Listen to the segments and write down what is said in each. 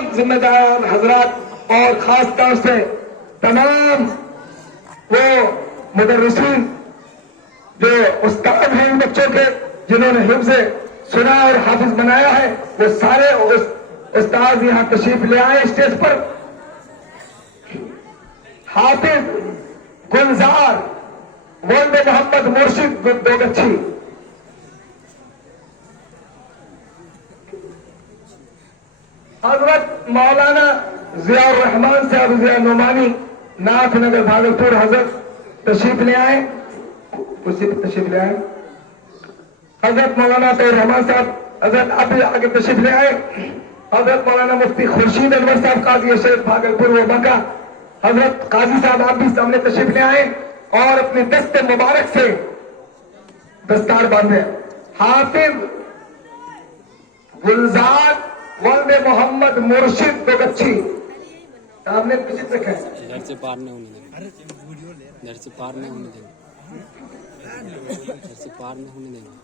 تمام ذمہ دار حضرات اور خاص طور سے تمام وہ مدرسین جو استاد ہیں ان بچوں کے جنہوں نے حفظ سنا اور حافظ بنایا ہے، وہ سارے استاد یہاں تشریف لے آئے اسٹیج پر. حافظ گلزار ولد محمد مرشد دوگچھی. حضرت مولانا ضیاء الرحمان صاحب ضیاء نعمانی ناتھ نگر بھاگلپور حضرت تشریف لے آئے، اسی پہ تشریف لے آئے. حضرت مولانا طاہر رحمان صاحب حضرت ابھی آگے تشریف لے آئے. حضرت مولانا مفتی خورشید انور صاحب قاضی شریف بھاگلپور و مکہ، حضرت قاضی صاحب آپ بھی سامنے تشریف لے آئے اور اپنے دست مبارک سے دستار باندھے. حافظ گلزار ولد محمد مرشد دوگچھی. آپ نے پیچھے رکھا ہے، ادھر سے پار نہیں ہونے دیں، ادھر سے پار نہیں ہونے دیں، ادھر سے پار نہیں ہونے دیں.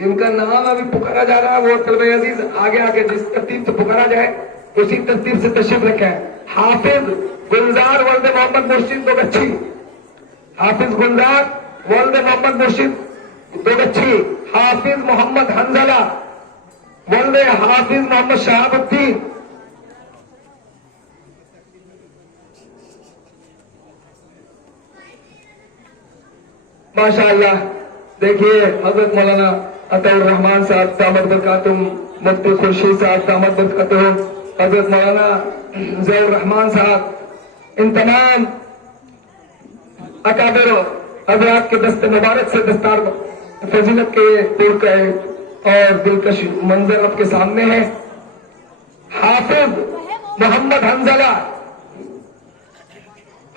جن کا نام ابھی پکارا جا رہا ہے وہ طلبہ عزیز آگے آگے جس ترتیب سے پکارا جائے اسی ترتیب سے تشریف رکھیں. حافظ گلزار ولد محمد مرشد دوگچھی. حافظ گلزار ولد محمد مرشد دوگچھی. حافظ محمد حنظلہ ولد حافظ محمد شہاب الدین. ماشاء اللہ. دیکھیے حضرت مولانا عطا الرحمان صاحب دامت برکاتہم، مفتی خورشید صاحب دامت برکاتہم، حضرت مولانا ضیاء الرحمان صاحب، ان تمام اکابر حضرات کے دست مبارک سے دستار فضیلت کے پور کا اور دلکش منظر آپ کے سامنے ہے. حافظ محمد حنظلہ،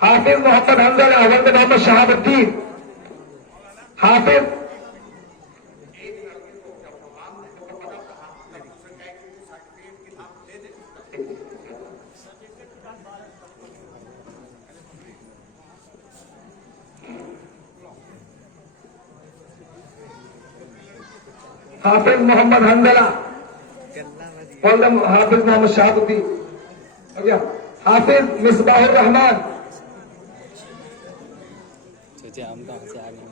حافظ محمد حنظلہ ولد محمد شہاب الدین. حافظ حافظ محمد حنظلہ ولد حافظ محمد شہاب الدین. حافظ مصباح الرحمان. سوچے ہم کہاں سے آگے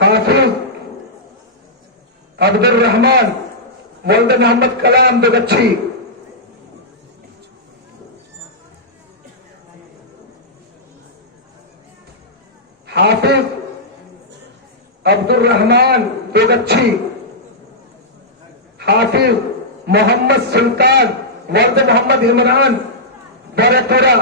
حافظ عبد الرحمان ولد محمد کلام دوگچھی. حافظ عبد الرحمان دوگچھی. حافظ محمد سلطان ولد محمد عمران برپورہ.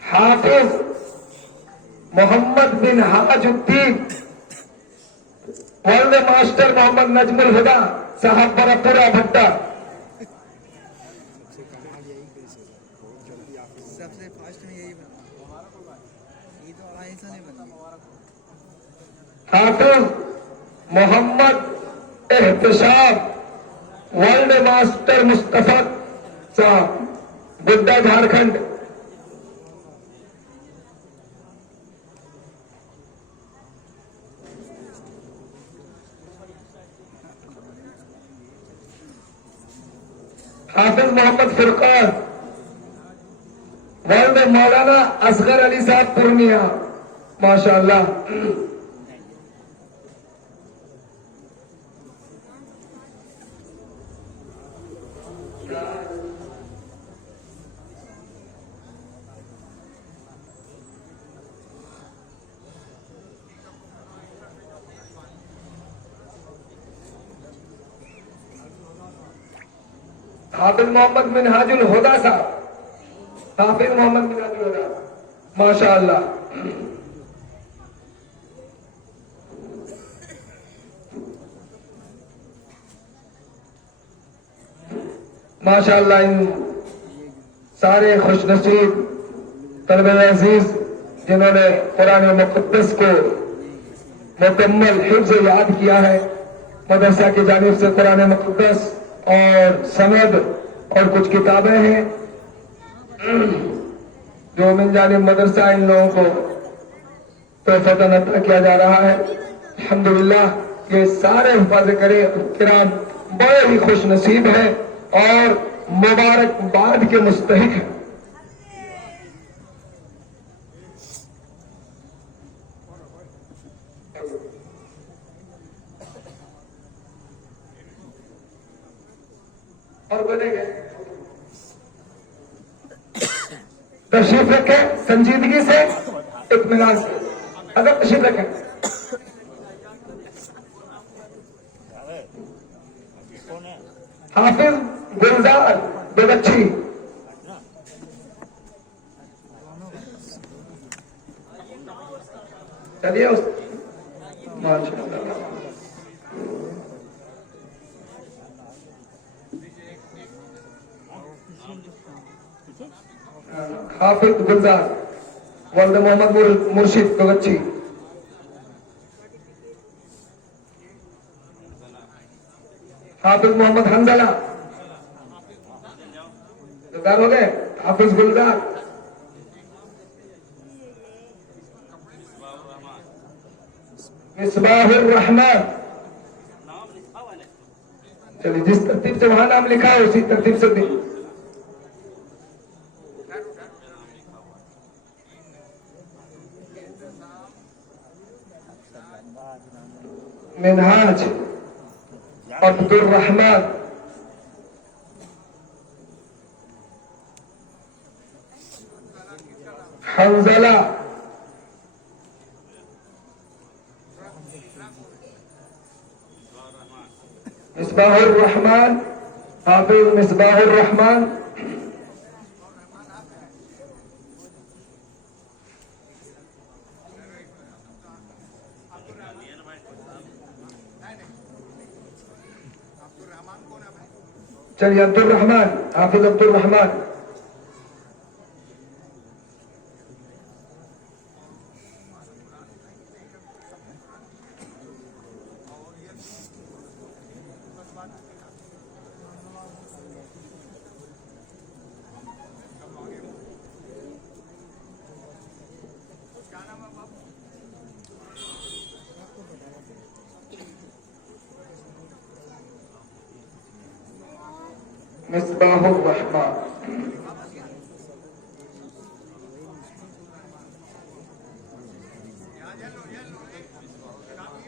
حافظ محمد بن حاج الدین ولد ماسٹر محمد نجم الہدا صاحب برپورہ بھٹا. حافظ محمد احتشام ولد ماسٹر مصطفیٰ صاحب گڈا جھارکھنڈ. حافظ محمد فرقان ولد مولانا اصغر علی صاحب پورنیہ. ماشاء اللہ. हाफिज मोहम्मद मिनहाजुल हुदा साहब, हाफिज मोहम्मद मिनहाजुल हुदा, माशाअल्लाह। माशाअल्लाह, इन सारे खुशनसीब तलबे अजीज जिन्होंने कुरान मुक़द्दस को मुकम्मल हिफ्ज़ याद किया है, मदरसा की जानिब से कुरान मुक़द्दस और सनद और कुछ किताबें हैं जो मिन जानिब मदरसा इन लोगों को तोहफ़तन अता किया जा रहा है। अल्हम्दुलिल्लाह ये सारे हिफाज़ किराम बड़े ही खुश नसीब हैं और मुबारकबाद के मुस्तहिक हैं। और बोलेंगे तशरीफ रखें संजीदगी से, इत्मीनान से। अगर तशरीफ रखें हाफिज गुलजार बेगच्छी, चलिए उस माशाअल्लाह। हाफिज गुलजार वल्द मोहम्मद मुर्शिद बेगच्छी, हाफिज मोहम्मद हंजला तैयार हो गए। हाफिज गुलजार, मिसबाहुर रहमान, चलिए जिस तरतीब से वहां नाम लिखा है उसी तरतीब से भी। मिनहाज अब्दुल रहमान, हंजला, मिसबाहुर रहमान, हाफिज मिसबाहुर रहमान, चलिए अब्दुल रहमान, हाफिज अब्दुल रहमान, मिसबाहुर रहमान,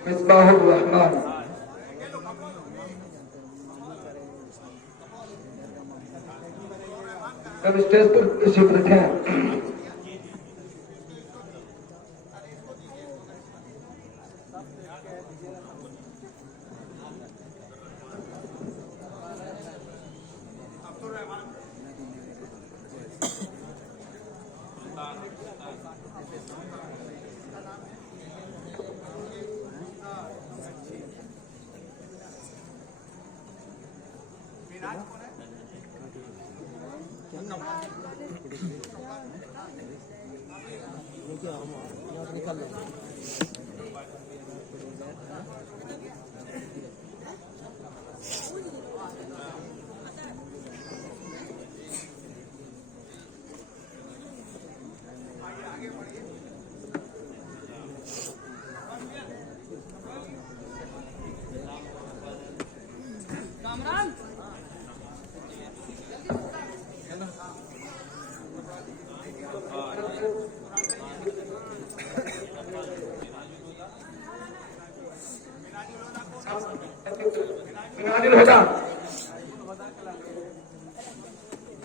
मिसबाहुर रहमान, अब स्टेज पर तशरीफ रखें। मिनहाजुल हुदा,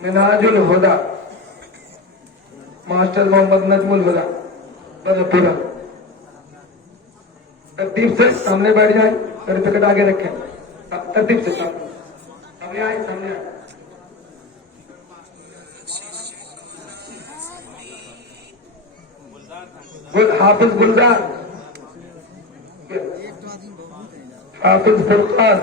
मिनहाजुल हुदा, मास्टर मोहम्मद नजमुल हुदा, पूरा तरतीब से सामने बैठ जाए, सर्टिफिकेट आगे रखें, तरतीब से सामने आए, सामने आए। हाफिज गुलजार, हाफिज फुरकान,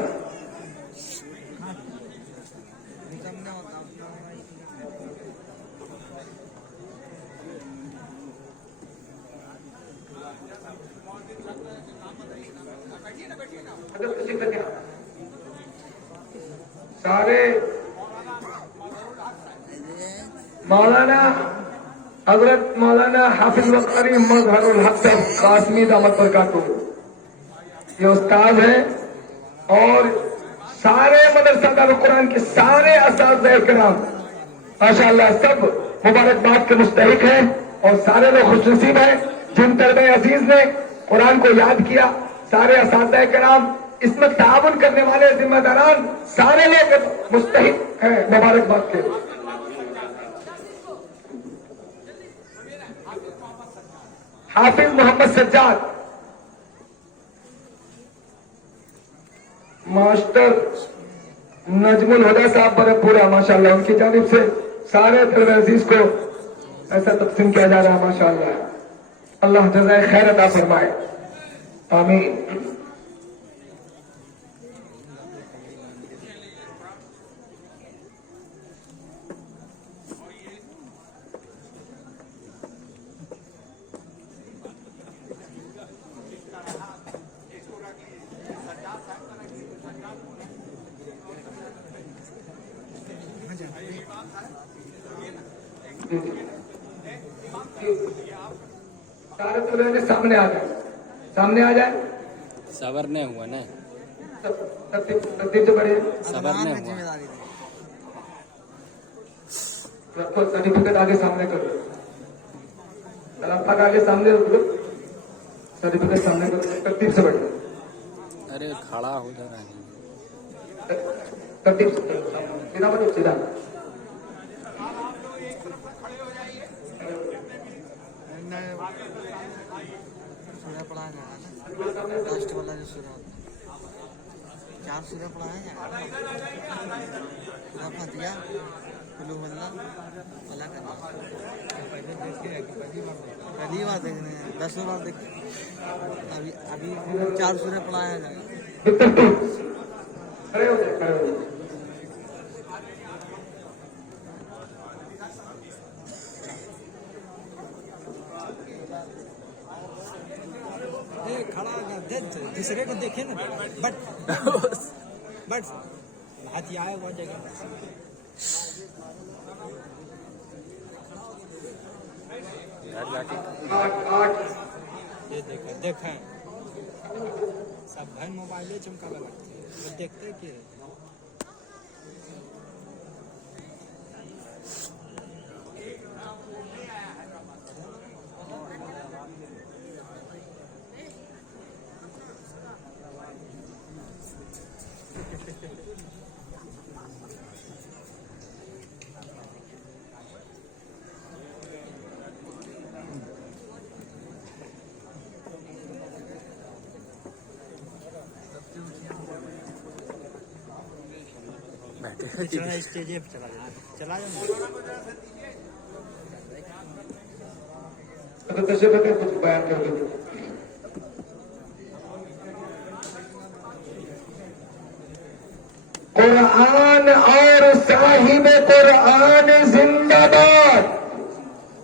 सारे मौलाना हजरत मौलाना हाफिज वक्कारी मजहरुल हक साहब कासमी दामत बरकातुहू, ये उस्ताद हैं और सारे मदरसा दारुल कुरान के सारे असातिज़ा किराम माशाअल्लाह सब मुबारकबाद के मुस्तहिक हैं और सारे लोग खुशनसीब हैं जिन तलबे अजीज ने कुरान को याद किया। सारे असातिज़ा किराम, इसमें ताबुन करने वाले जिम्मेदारान सारे लोग मुस्तहिक हैं मुबारकबाद के। हाफिज मोहम्मद सज्जाद, मास्टर नजमुल हुदा साहब बरपूरा माशाअल्लाह, उनकी जानिब से सारे तलबे अजीज को ऐसा तक़सीम किया जा रहा है माशाअल्लाह। अल्लाह जज़ाए खैर अता फरमाए, आमीन। सारे तलबे सामने आ जाए, सामने आ जाए। सबर नहीं हुआ ना, तरतीब से बढ़िए, सबर नहीं हुआ। रखो सर्टिफिकेट आगे सामने करो, तलाफा आगे सामने रखो, सर्टिफिकेट सामने करो, तरतीब से बढ़िए। अरे खड़ा हो जा रहा है, तरतीब से सीधा बढ़ो, सीधा। लास्ट वाला जो सूरा 4 सूरा पढ़ा है, पूरा फतिहा कुल्लू वल्लाह अल्लाह का पहली बार देख रहे हैं, 10 बार देख अभी 4 सूरा पढ़ा है। खड़े हो जाए, खड़े हो जाए। दूसरे को देखे ना, बट हाथी आया वो जगह ये देखा सब भाई मोबाइल चमका लगा तो देखते कि स्टेज पे चला जाओ। कुछ बयान कर दो। कुरान और साहिब कुरान जिंदाबाद,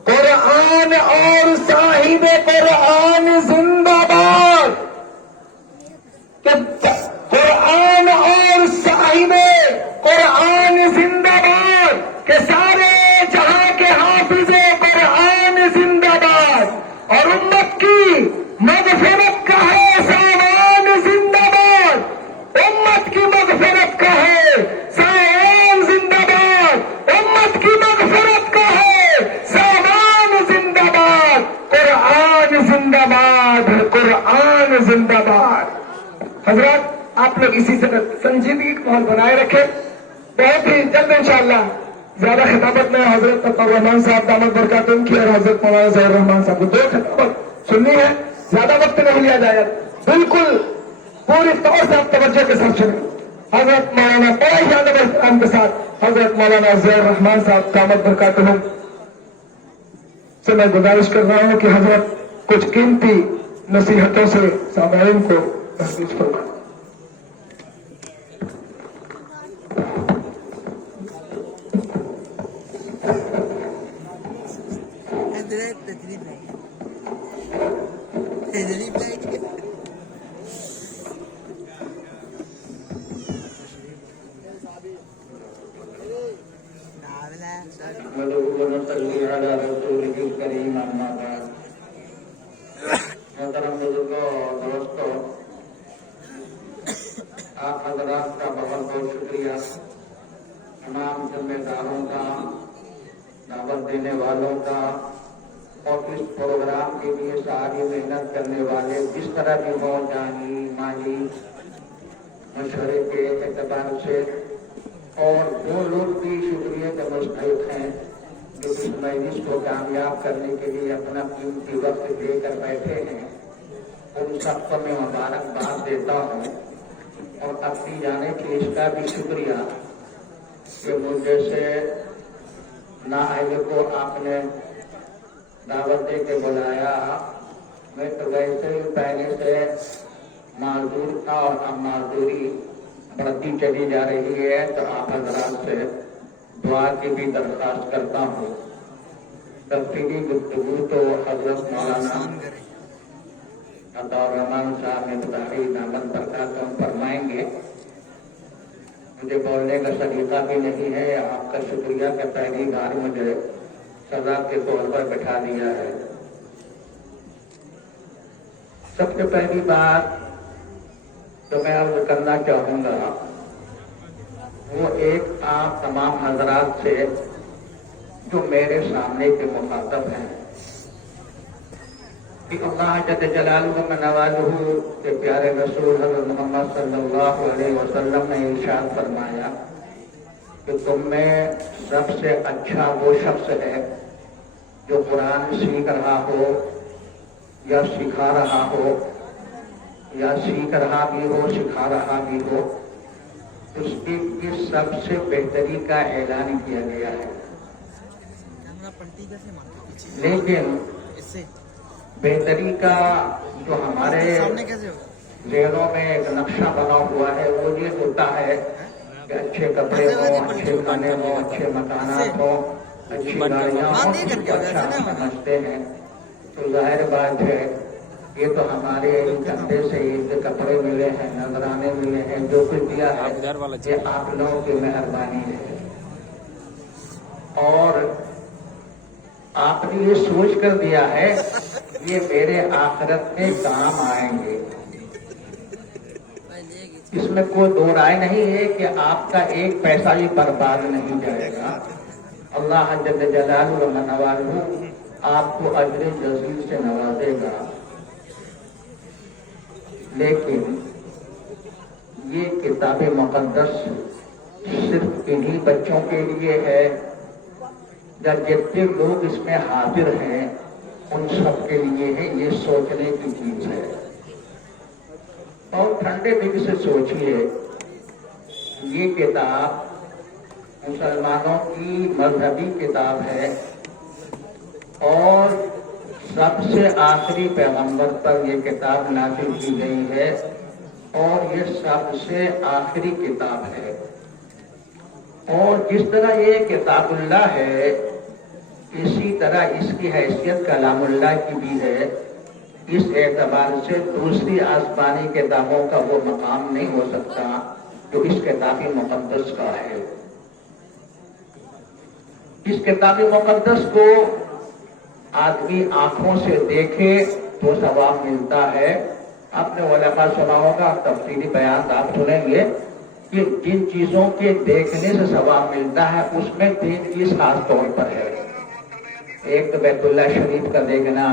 कुरान और साहिब कुरान जिंदाबाद। कुरान और साहिब कुरान जिंदाबाद के सारे जहां के हाफिज़े कुरान जिंदाबाद और उम्मत की मग़फ़िरत का है सामान जिंदाबाद, उम्मत की मग़फ़िरत का है सामान जिंदाबाद, उम्मत की मग़फ़िरत का है सामान जिंदाबाद। कुरान जिंदाबाद, कुरान जिंदाबाद। हजरत आप लोग इसी तरह संजीदगी का माहौल बनाए रखें। बहुत ही जल्द इंशाअल्लाह ज्यादा खिताबत में हजरत अब्दुल रहमान साहब दामत बरकातुहू की और हजरत मौलाना ज़हीर रहमान साहब को 2 खिताबत सुननी है, ज्यादा वक्त नहीं लिया जाएगा, बिल्कुल पूरी तौर से आप तवज्जो के साथ सुने। हजरत मौलाना बड़ा ही अदब एहतराम के साथ हजरत मौलाना ज़हीर रहमान साहब दामत बरकातुहू से मैं गुजारिश कर रहा हूं कि हजरत कुछ कीमती नसीहतों से सामाईन को महसूस फरमाएं। मोहतरम बुजुर्गों और दोस्तों, आप हजरात का बहुत बहुत शुक्रिया। तमाम जिम्मेदारों का, दावत देने वालों का और इस प्रोग्राम के लिए सारी मेहनत करने वाले जिस तरह भी हो, जानी माली मशवरे के एतबार से, और वो लोग भी शुक्रिया के मुस्तहिक हैं जो इस मजलिस को कामयाब करने के लिए अपना कीमती वक्त देकर बैठे हैं। उन सबको मैं मुबारकबाद देता हूँ और अपनी जाने की इसका भी शुक्रिया कि मुझे से नाअहल को आपने दावत दे के बुलाया। मैं तो वैसे ही पहले से माजूर था और अब माजूरी बढ़ती चली जा रही है, तो आप हजरात से दुआ की भी दरख्वास्त करता हूँ। तफसीली गुफ्तगू तो हजरत मौलाना अताउर रहमान साहब ने बताई नामन बरकत फरमाएंगे। मुझे बोलने का सलीका भी नहीं है। आपका शुक्रिया कि पहली बार मुझे सजा के तौर पर बैठा दिया है। सबसे पहली बात तो मैं अर्ज करना चाहूंगा वो एक आप तमाम हजरात से जो मेरे सामने के मुखातब हैं कि अल्लाह जल्ल जलालुहु व नवाजुहु के प्यारे रसूल हज़रत मोहम्मद सल्लल्लाहु अलैहि वसल्लम ने इरशाद फरमाया कि तुम में सबसे अच्छा वो शख्स है जो कुरान सीख रहा हो या सिखा रहा हो या सीख रहा भी हो, सिखा रहा भी हो, उसकी इस सबसे बेहतरी का ऐलान किया गया है। लेकिन बेहतरी का जो हमारे ज़हनों में एक नक्शा बना हुआ है वो ये होता है कि अच्छे कपड़े हो, अच्छे खाने हो, अच्छे मकानात हो, अच्छी गाड़ियाँ हो, अच्छा समझते हैं। तो जाहिर बात है ये तो हमारे कंधे से ईद कपड़े मिले हैं, नजराने मिले हैं, जो कुछ दिया है ये आप लोगों की मेहरबानी है। और आपने ये सोच कर दिया है ये मेरे आखिरत में काम आएंगे। इसमें कोई दो राय नहीं है कि आपका एक पैसा भी बर्बाद नहीं जाएगा। अल्लाह जल्ल जलालुहु व नवाजुहु आपको अजर जज़ील से नवाजेगा। लेकिन ये किताब मुक़द्दस सिर्फ इन्हीं बच्चों के लिए है या जितने लोग इसमें हाजिर हैं उन सब के लिए है, ये सोचने की चीज है। और ठंडे दिल से सोचिए, ये किताब मुसलमानों की मजहबी किताब है और सबसे आखिरी पैगंबर पर यह किताब नाज़िल की गई है और ये सबसे आखिरी किताब है। और जिस तरह ये किताबुल्लाह है इसी तरह इसकी हैसियत कलामुल्लाह की भी है। इस एतबार से दूसरी आसमानी किताबों का वो मकाम नहीं हो सकता जो इस किताब मुक़द्दस का है। इस किताब मुक़द्दस को आदमी आंखों से देखे तो सवाब मिलता है। आपने उलमा सुना होगा, तफसीली बयान आप सुनेंगे कि जिन चीजों के देखने से सवाब मिलता है उसमें तीन चीज खास तौर पर है। एक तो बैतुल्लाह शरीफ का देखना,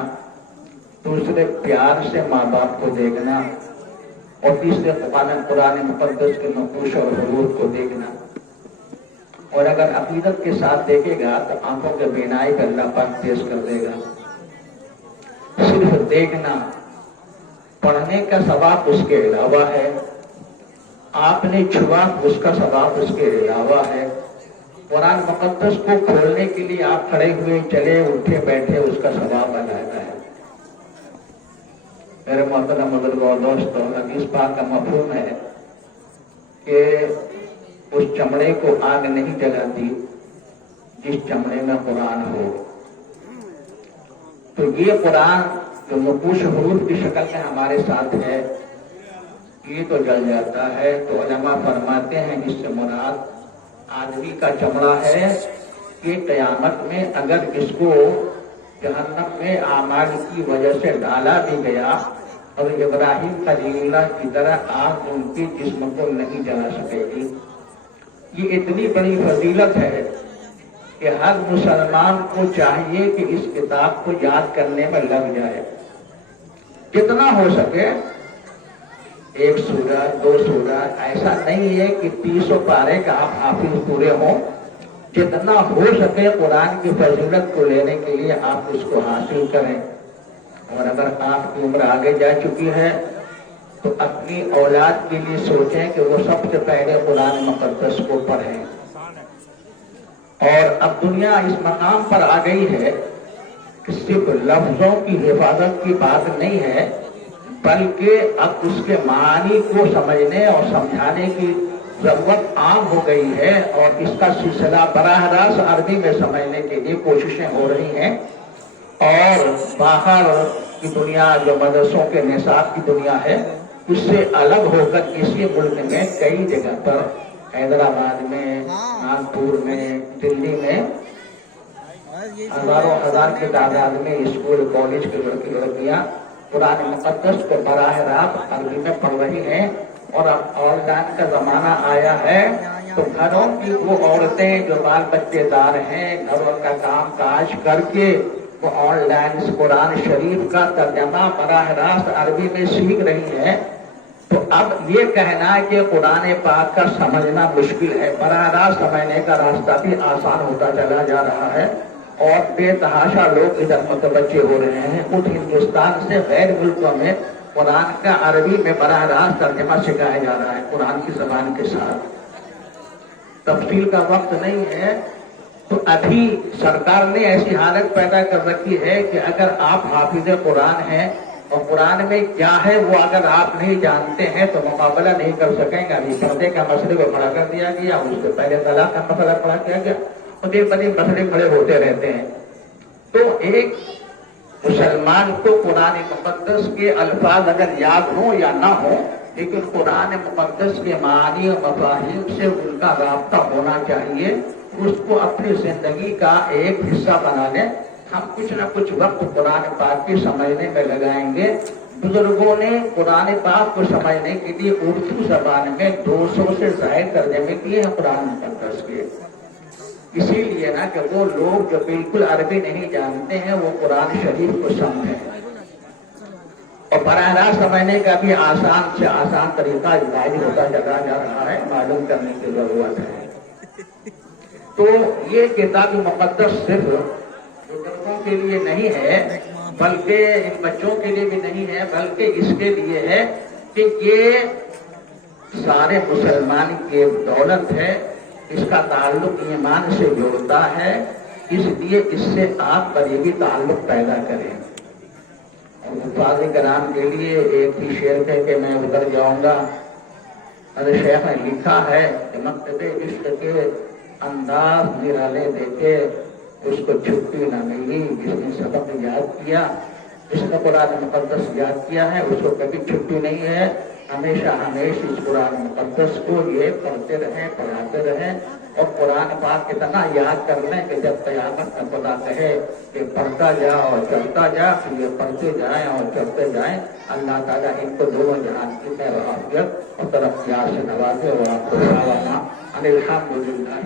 दूसरे प्यार से माँ बाप को देखना और तीसरे कुरान मुक़द्दस के नक़ूश और हुरूफ को देखना। और अगर अकीदत के साथ देखेगा तो आंखों के बीनाई पर अल्लाह पाक पेश कर देगा। सिर्फ देखना, पढ़ने का सवाब उसके अलावा है, आपने छुआ उसका सवाब उसके अलावा है, कुरान मुकद्दस को खोलने के लिए आप खड़े हुए चले उठे बैठे उसका सवाब बनाना है। मेरे मोहतरम बुजुर्गों और दोस्तों, हदीस पाक का मफहूम है कि उस चमड़े को आग नहीं जलाती जिस चमड़े में कुरान हो। तो ये कुरान जो नकूश हुरूफ की शक्ल में हमारे साथ है, ये तो जल जाता है। तो उलमा फरमाते हैं इससे मुराद आदमी का चमड़ा है कि कयामत में अगर इसको जहन्नम में आमाल की वजह से डाला भी गया और इब्राहिम खलीलुल्लाह की तरह आग उनके जिस्म को नहीं जला सकेगी। ये इतनी बड़ी फजीलत है कि हर मुसलमान को चाहिए कि इस किताब को याद करने में लग जाए, जितना हो सके। 1 सूरत 2 सूरत ऐसा नहीं है कि 30 पारे का आप हाफिज पूरे हों। जितना हो सके कुरान की फजीलत को लेने के लिए आप उसको हासिल करें। और अगर आपकी उम्र आगे जा चुकी है तो अपनी औलाद के लिए सोचें कि वो सबसे पहले कुरान मुकद्दस को पढ़ें। और अब दुनिया इस मकाम पर आ गई है कि सिर्फ लफ्जों की हिफाजत की बात नहीं है, बल्कि अब उसके मानी को समझने और समझाने की जरूरत आम हो गई है। और इसका सिलसिला बराह रास्त अरबी में समझने के लिए कोशिशें हो रही हैं। और बाहर की दुनिया जो मदरसों के निसाब की दुनिया है, उससे अलग होकर किसी मुल्क में कई जगह पर, हैदराबाद में, नागपुर में, दिल्ली में हजारों हजार की तादाद में स्कूल कॉलेज के लड़के लड़कियां कुरान मुकद्दस को बराह रास्त अरबी में पढ़ रही हैं। और अब ऑनलाइन का जमाना आया है तो घरों की वो औरतें जो बाल बच्चेदार हैं, घरों का काम काज करके वो ऑनलाइन कुरान शरीफ का तर्जमा बराह रास्त अरबी में सीख रही है। तो अब ये कहना है कि कुरान पाक का समझना मुश्किल है, बराह रास्त समझने का रास्ता भी आसान होता चला जा रहा है। और बेतहाशा लोग इधर मुतवज्जे हो रहे हैं। उठ हिंदुस्तान से गैर मुल्कों में कुरान का अरबी में बराह रास्त तर्जमा सिखाया जा रहा है कुरान की ज़बान के साथ। तफसील का वक्त नहीं है। तो अभी सरकार ने ऐसी हालत पैदा कर रखी है कि अगर आप हाफिज कुरान हैं और कुरान में क्या है वो अगर आप नहीं जानते हैं तो मुकाबला नहीं कर सकेंगे। अभी पर्दे का मसले को खड़ा कर दिया गया, उससे पहले तलाक का मसला खड़ा किया गया और देख बड़े मसले खड़े होते रहते हैं। तो एक मुसलमान को कुरान मुकद्दस के अल्फाज अगर याद हो या ना हो, लेकिन कुरान मुकद्दस के मानी और मफाहिम से उनका राब्ता होना चाहिए। उसको अपनी जिंदगी का एक हिस्सा बना लें। हम कुछ न कुछ वक्त कुरान पाक के समझने में लगाएंगे। बुजुर्गों ने कुरान पाक को समझने के लिए उर्दू जबान में 200 से ज्यादा तर्जमे किए हैं कुरान मुकद्दस के। इसीलिए ना कि वो लोग जो बिल्कुल अरबी नहीं जानते हैं वो कुरान शरीफ को समझें। और बराह रास्त समझने का भी आसान से आसान तरीका जारी होता चला जा रहा है, मालूम करने की जरूरत है। तो ये किताब मुकद्दस सिर्फ बुजुर्गों के लिए नहीं है, बल्कि इन बच्चों के लिए भी नहीं है, बल्कि इसके लिए है कि ये सारे मुसलमान की दौलत है। इसका ताल्लुक ईमान से जोड़ता है, इसलिए इससे आप करीबी ताल्लुक पैदा करें। और कराम के लिए एक ही शेर कह के मैं उतर जाऊंगा। अरे शेख ने लिखा है कि मकतबे इश्क के अंदाज निराले देखे उसको छुट्टी न मिली। जिसने सबक याद किया, जिसने कुरान मुकद्दस याद किया है, उसको कभी छुट्टी नहीं है। हमेशा हमेशा इस कुरान मुकद्दस को ये पढ़ते रहें, पढ़ाते रहें। और कुरान पाक इतना याद कर लें कि जब क़यामत का खुदा कहे कि पढ़ता जा और चलता जा, तो ये पढ़ते जाएं और चलते जाएं। अल्लाह ताला इनको दोनों जहान की खैर और तरक्कियात से नवाजे। और आपको अल्हम्दुलिल्लाह।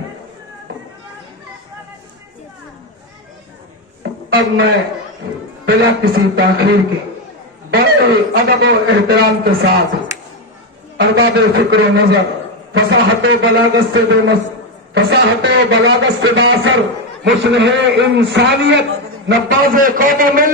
अब मैं बिना किसी ताखीर के बड़े अदब और एहतराम के साथ अरबाब फिक्र नजर फसाहत बलागत से बेमस फसाहत बलागत से बासर मुस्लिम इंसानियत नवाज़े कौम मिल